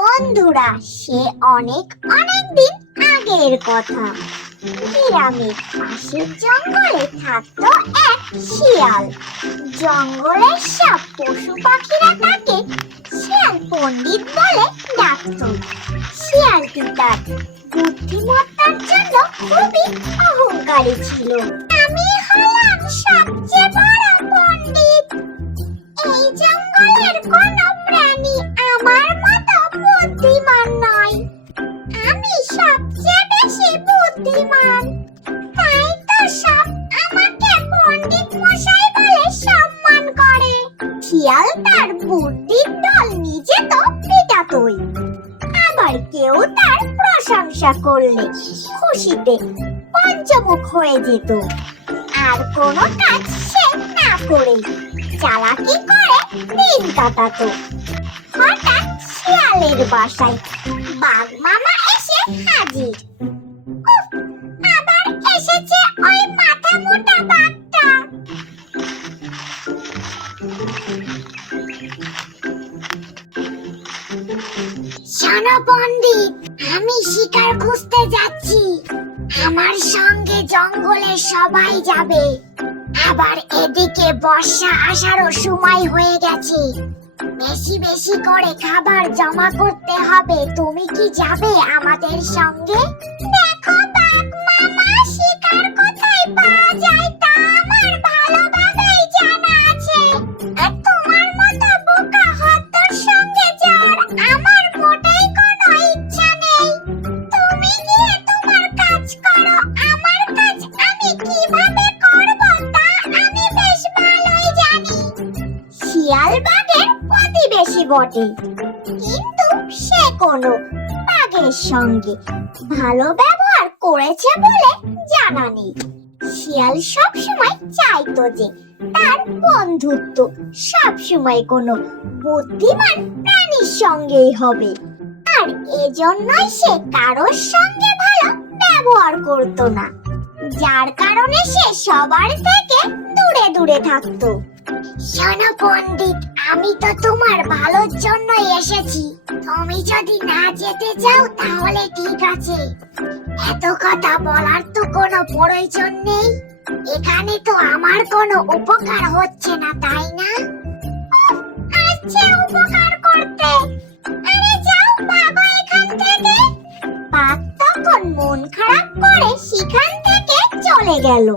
বন্ধুরা, সে অনেক অনেক দিন আগের কথা। গ্রামের পাশের জঙ্গলে থাকতো এক শিয়াল। জঙ্গলের সব পশু পাখিরা তাকে শিয়াল পণ্ডিত বলে ডাকতো। শিয়ালটি তার বুদ্ধিমত্তার জন্য খুবই অহংকারী ছিল। আমি হলাম সবচেয়ে বড় পেটাতই আবার কেউ তার প্রশংসা করলে খুশিতে পঞ্চমুখ হয়ে যেত। আর কোনো কাজ সে না করে, চালাকি করে দিন কাটাতো। হঠাৎ শিয়ালের বাসায় বাঘ মামা এসে হাজির। শোনো পণ্ডিত, আমি শিকার খুঁজতে যাচ্ছি। আমার সঙ্গে জঙ্গলে সবাই যাবে। আবার এদিকে বর্ষা আসারও সময় হয়ে গেছে। বেশি বেশি করে খাবার জমা করতে হবে। তুমি কি যাবে আমাদের সঙ্গে? দেখো বটে। কিন্তু সে কোনো বাঘের সঙ্গে ভালো ব্যবহার করেছে বলে জানা নেই। শিয়াল সব সময় চাইতো যে তার বন্ধুত্ব সব সময় কোনো বুদ্ধিমান প্রাণীর সঙ্গেই হবে। আর এজন্যই সে কারোর সঙ্গে ভালো ব্যবহার করতো না। যার কারণে সে সবার থেকে দূরে দূরে থাকতো। শোনো পণ্ডিত আমি তো তোমার ভালোর জন্যই এসেছি। তুমি যদি না যেতে চাও তাহলে ঠিক আছে। এত কথা বলার তো কোনো প্রয়োজন নেই। এখানে তো আমার কোনো উপকার হচ্ছে না, তাই না? আসছে উপকার করতে। আরে যাও, বাবা এখান থেকে। বাঘ তখন মন খারাপ করে সেখান থেকে চলে গেল।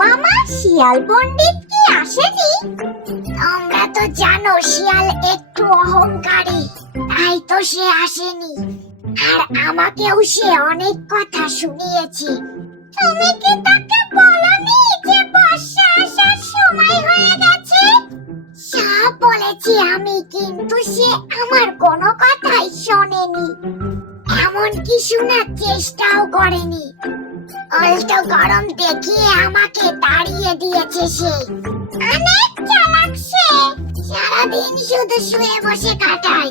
মামা, শিয়াল পণ্ডিত কি আসেনি? তোমরা তো জানো শিয়াল একটু অহংকারী, তাই তো সে আসেনি। আর আমাকেও সে অনেক কথা শুনিয়েছে। তুমি কি তাকে বলনি যে বর্ষা আসার সময় হয়ে গেছে? সব বলেছি আমি, কিন্তু সে আমার কোনো কথাই শোনেনি। এমনকি শোনার চেষ্টাও করেনি। উল্টো গরম দেখিয়ে আমাকে তাড়িয়ে দিয়েছে সে। অনেক চালাক সে। সারাদিন শুধু শুয়ে বসে কাটায়।